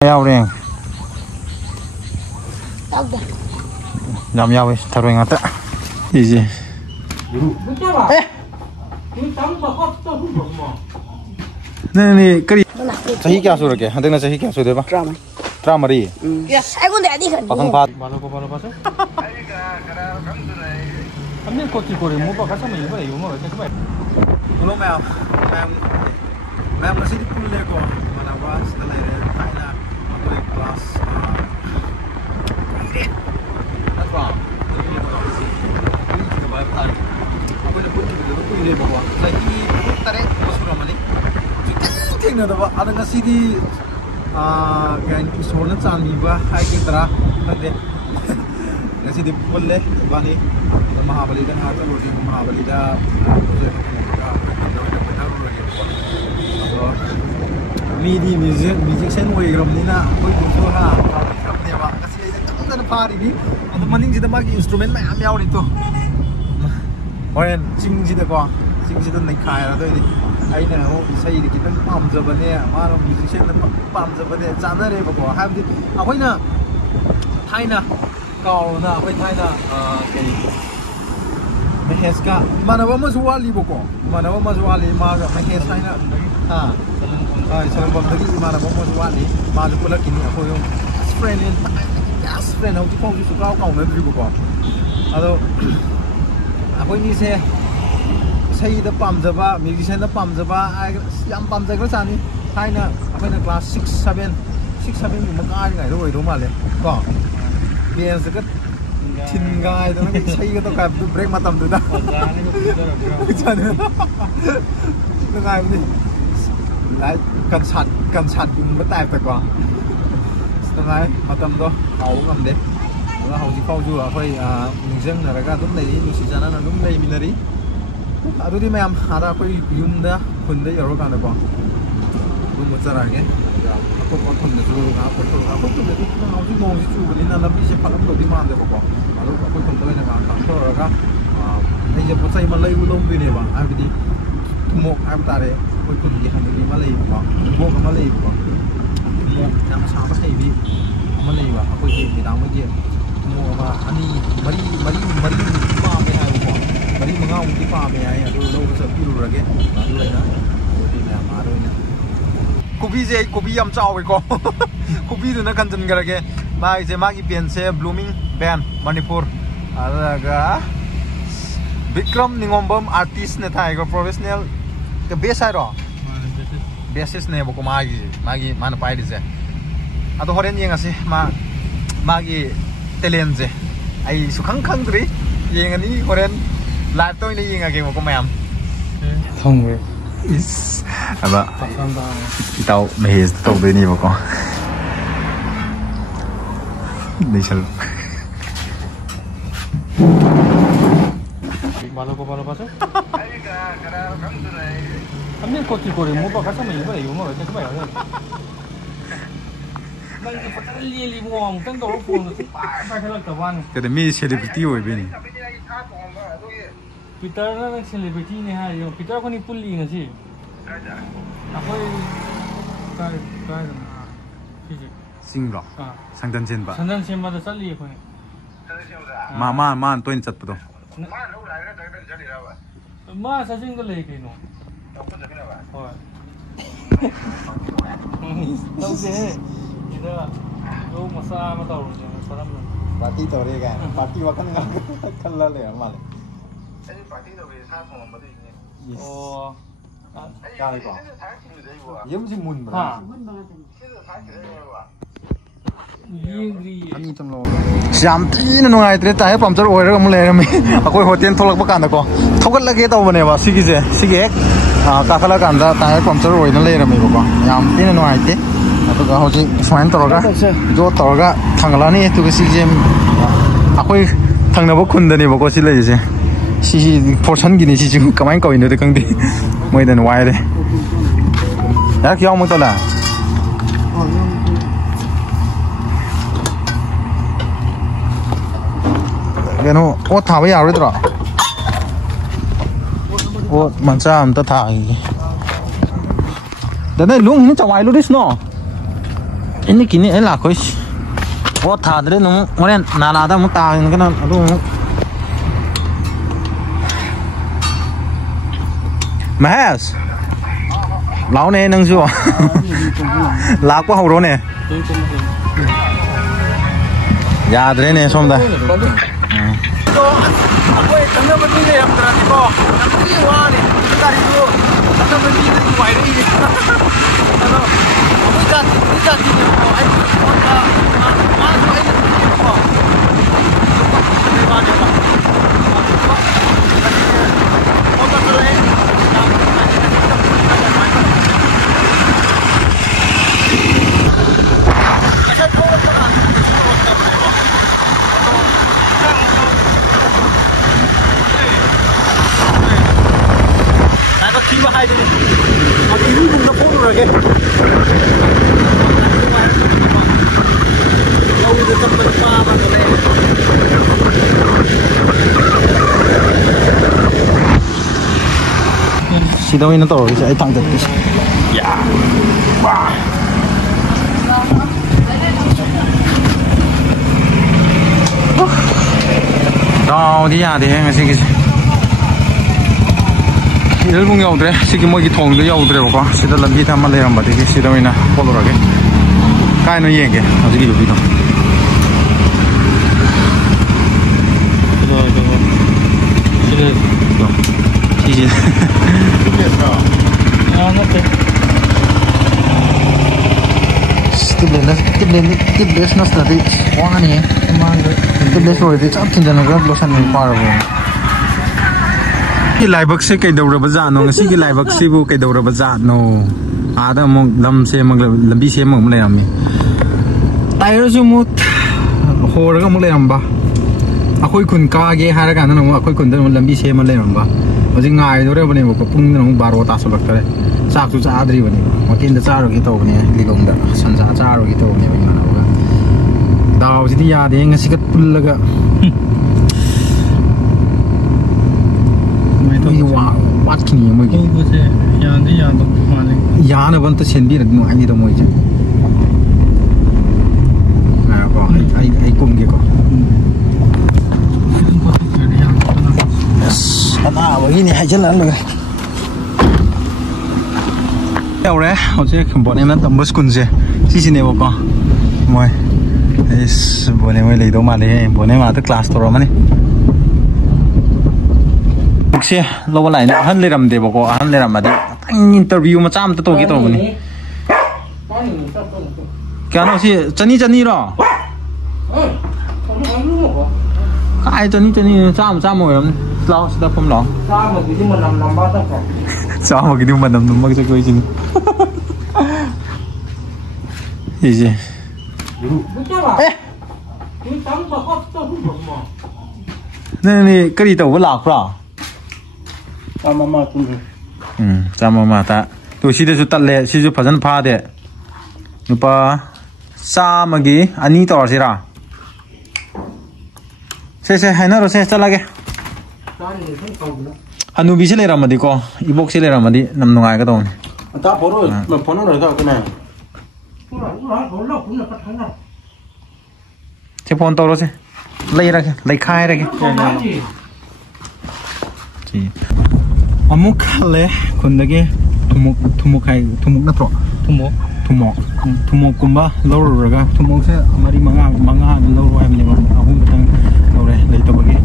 Yauring. Jam yawi taruh ingat tak? Easy. Nih keri. Sahi kya suruh ke? Hantar nasi kya suruh deh pak? Drama ri. Ya, saya pun dah dikan. Pasang pat. Balu pasang. Kami kocil kori, mau pakai sama ini boleh, mau pakai sama. Belum mem masih di pulau leko. Mana was setelah ini China apa kelas. That's wrong. Aku dah pun juga tu pulau leko. Lagi tarik masuk rumah ni. Tinggal tu pak, ada nasi di kain soalnya candi bah, hai kita nanti nasi di pulau bani. Mahabali dan harta roti Mahabali dah midi music sen way gram ni na koi tu ha gram ni ba kasi ida kan pari ni adu maning jida magi instrument ma am yaw ni to oren ching jida ko ching jida nai khai ra doi ni ai na ho sai di kitan pam ja ba ne ma ro music sen na pam ja ba ne chana re ba ko ha bi akoi na thaina kaw na akoi thaina kai Maheska, mana bawa mazwali boko, mana bawa mazwali, mana Maheska ina, salam lagi mana bawa mazwali, mana pula kini aku yang friend yang friend, aku kau tu suka kau nanti boko, atau aku ini saya dah pam jaba, musician dah pam jaba, yang pam jaba sana ni, saya na, apa na class 6, 7 cuma kaya ni, itu malah, kau, dia sekat Tinggal itu nanti saya itu kayak break matam tu dah. Jangan. Tengah ini, like kan sat yung betai tak Tengah matam tu, kau ngam deh. Kalau kau juga apa museum mereka tu dari di sana tu dari minari. Aduh di macam ada apa yunda kunde jauh kan apa. Tu macam apa? Aku kunde tu aku kunde tu nak aku mau situ beri nana bisa pakai tu di mana deh apa. Lalu aku contohnya dengan kantor kan, ini je pasal Malay ulung tu ni bang, aku di tumok aku tarik, aku pergi hamil di Malay bang, tumok Malay bang, tumok nama siapa saya di Malay bang, aku je bidang je, tumok apa, ani mari pam ni hai bang, mari mengau di pam ni hai, tu lalu sepilu lagi, lalu na, tu ni maru ni. Kopi yang jauh ko, kopi tu nak kangen kerja, magi piense blooming band Manipur, ada Bikram Ningombam artist ni thai ko professional ke bass hai ro, bassist ni buku magi mana pai di je, atau horen yang asih magi talent je, ai sukang kri, yang ni horen live tu ini yang agak buku mayam, thong is apa tahu mehis tahu beni buku ni sel balu pasang. Kami kocil kori, mau pakai sama ini boleh, mau pakai sama ya. Nanti pasal lihat libuang, kan kalau pun pakai lagi kawan. Kada mi celebrity hoy beni. Peter nak celebrity ni hari, Peter aku ni puli nasi. Aku kai Singro. Sangdan chen ba. Sangdan chen ba dah sali aku ni. Ma tu ini cat betul. Ma sasing tu lagi no. Oh. Tahu deh. Kita lo masa tahu je, salam. Party tahu re kan. Party wakan ngak kalla le amal. Jadi party tu biasa pun macam ni. Oh. Kali ko. Yem si mun ba. Ani tam lo. Siam tin no ngai tre tai pam char oi ra mu le ra mi. Akoi hotel tholak ba kan ko. Thogal lage taw bane ba sigi je. Sigi ek ka khala kan da tai pam char oi na le ra mi ba ko. Yam tin no ngai te. Atu ga hoji fine tor ga. Jo tor ga thangla ni tu ga sigi je. Akoi thangna ba khun da ni ba ko si le je. Si portion gini si ju kamai ko ino de kang di. Moi den wai de. Ya kyau mo to la. Cái nó ốt thảo bây giờ đấy rồi, ốt mà sao người ta thả, đấy này luôn nó chồng ai luôn đấy nó, ini kini lah guys. Oh thadre nung ngoren nalada mu ta kana adu Mahes lão này nâng chưa lá quá hậu rồi nè dạ thế này xong rồi si đâu nó tổ sẽ tăng được dạ đó đi à thì anh xin 일본 여우들의 시기 뭐기 통도 여우들의 보고 시다 람비 담만 내란 바디 시다 위나 보도록에 가이는 얘기 어디게 여기도 시진 팁레스 나스다디 와하니 팁레스 로이데 잡힌다는 거 로션을 바라보 cái lai bậc sẽ cái đầu rồi bây giờ nó cái cái lai bậc sẽ bu cái đầu rồi bây giờ nó đó một lâm xe một lâm bi xe một này làm gì tay nó chứ một hồ nó không làm ba khôi quần ca cái hai cái nó khôi quần đó lâm bi xe một làm ba mà chỉ ngày đó bây giờ một pung nó baro ta sắp cái sao chú cha đi bây giờ mà tin được cha rồi cái tàu này đi công đó sẵn sàng cha rồi cái tàu này bây giờ đào chỉ đi ra thì ngay cái pun là cái what can you make? Yana want to send it. No, I need a moja. I couldn't get on. Yes, and now we're in a hajal. Ore, I'll check on Bonnie and Thomas Kunze. She's never gone. Why? Is Bonnie will do money, Bonnie at the class to Romani. Xe lâu lại nữa hơn lên làm để bảo có hơn lên làm mà đi interview mà chăm tới tôi cái tôi này cái nó gì chân đi rồi cái chân đi chăm rồi lo sẽ không lo sao mà cái điều mình làm bao tất cả sao mà cái điều mình làm bao cho cái gì gì này cái gì tàu với lạc rồi Mama tum mama ta tu si de su talle si ju phajan pha de nupa sa magi ani tor sira se haina ro se chala ge anu bi se le ramadi ko ibok se le ramadi nam nungai ka ton ta poro ma phono ro ka kana se phone to ro se lei khai ra ke ji amuk le kundage tumuk natro tumuk kumba lor raga tumuk se mari manga lor wa ni ahum tang lore le to bagi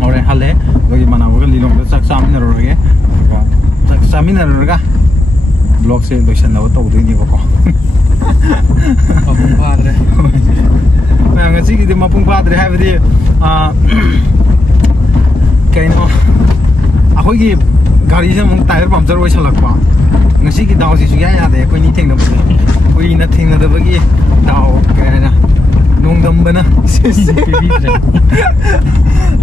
lore hale bagi mana wa lilong sak samina roge sak samina roga blog se dosan no to du ni ko mapung padre na ngasi ki mapung padre habidi kaino akhoi gari se mong tire puncture oi salakpa ngasi ki daw si su ya de koi ni theng da koi na theng da bagi daw ka na nong dam bana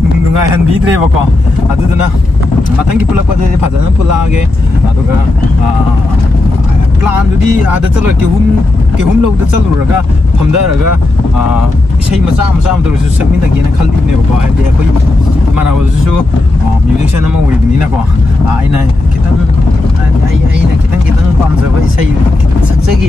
nungai han bi tre ba ko adu dana matang ki pulak pa de phajana pulage adu ga plan di ada chalak ki hum lo da chalu raga phamda raga sei macha da su sabmin da gena khal ne ba ha de koi mana wa su musician ama wi ni na ko aina kitang pam za ba sei satsagi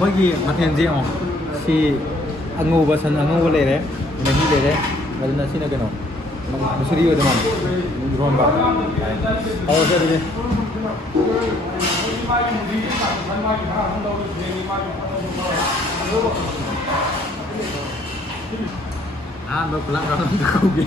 मोगी मथेन जे सी अंगूबा सन अंगूबा लेरे नहीं लेरे वजन सी ना कनो मुसरी हो दमान रोंबा और सर दे हाँ मैं पुलाव खाना दिखाऊंगी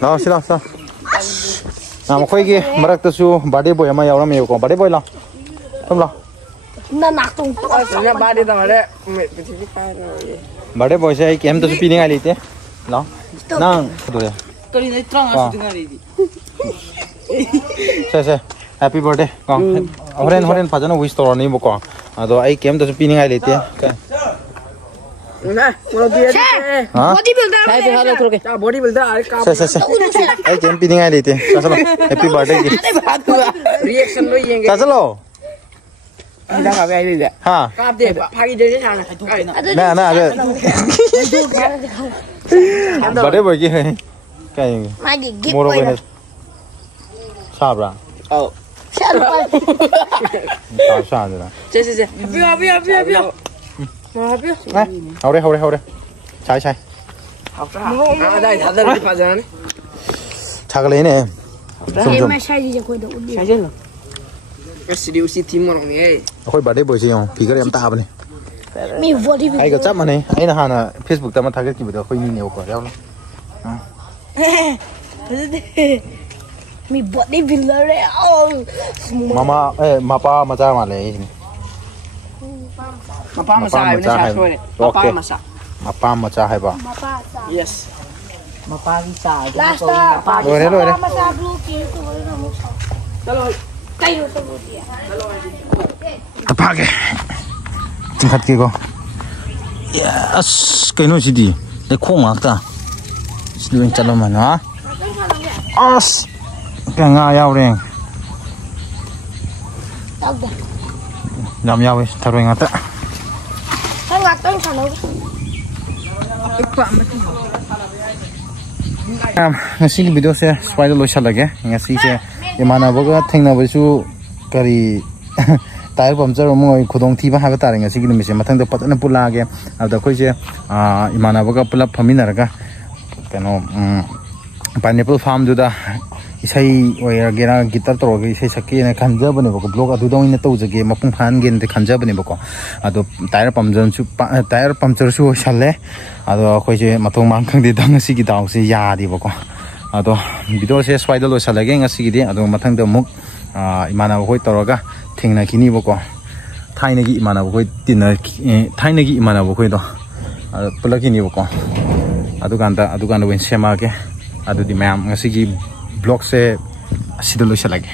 nào xin sao nào mà khơi kia mà đặt tu body boy mà giàu lắm nhiều còn body boy nào không nào nó nạc tung nó body tao đấy mẹ cái gì phải rồi body boy sẽ em tu pini ngai lite nào nang tu deh tôi đi trăng ở chỗ này đi se happy birthday con horen phajana wish to ni bo ko ado ai kem tu pini ngai lite nè một bia đi body builder hai bia hai thôi kìa body builder ai cao se ai kem pini ngai lite chalo happy birthday ki reaction lo yang chalo kita nggak kayak ini deh ha kap deh pagi deh sana nè nè birthday boy ki cái mua đâu về sao ra oh sao rồi nè chơi bia mà bia này hầu đây trái học ra à đây thật là đi phá ra này chả cái lấy này em mà sai gì cho quên được sai chứ cái studio city mà nó này khôi birthday boy gì không thì cái em ta bên này mi body ai cái chấp mà này ai là hàng là Facebook ta mà thay cái gì được khôi nhiều quá đeo lắm mi body builder đấy mama mapa mà cha mà lấy mapa mà sai nó sai thôi này mapa mà sai mapa mà cha hay bảo yes mapa đi sai rồi đấy masa blue kia rồi cây rồi blue kia tập hạ cái chính khát kia cô yes cái nó gì đi để khung à ta luôn chalo mà nó as cái ngà yao đen làm yao thật rồi ngắt ta cái ngắt tôi sao nó ngasi video se spider lo chalage ngasi se imana boga thengna basu kari tire puncture mo khudong thi ba ha ta ngasi gi mise mathang da patana pula ge ada khoi je imana boga pula phamina raga kano pineapple farm du da isai oya gera guitar to ge isai sakki na khanja bane bako blog adu dong ina to jage mapung phan gen de khanja bane bako ado tire puncture su challe ado khoi je mathong mang khang de dang si gi daw se ya di bako ado video se spider lo chalage ngasi gi de ado mathang da muk imana khoi toroga thengna kini bako thaina gi imana khoi tinna thaina gi imana khoi do pulaki ni bako adu ganda wen sema ke adu di mam ngasi gi blog se asidalo chalage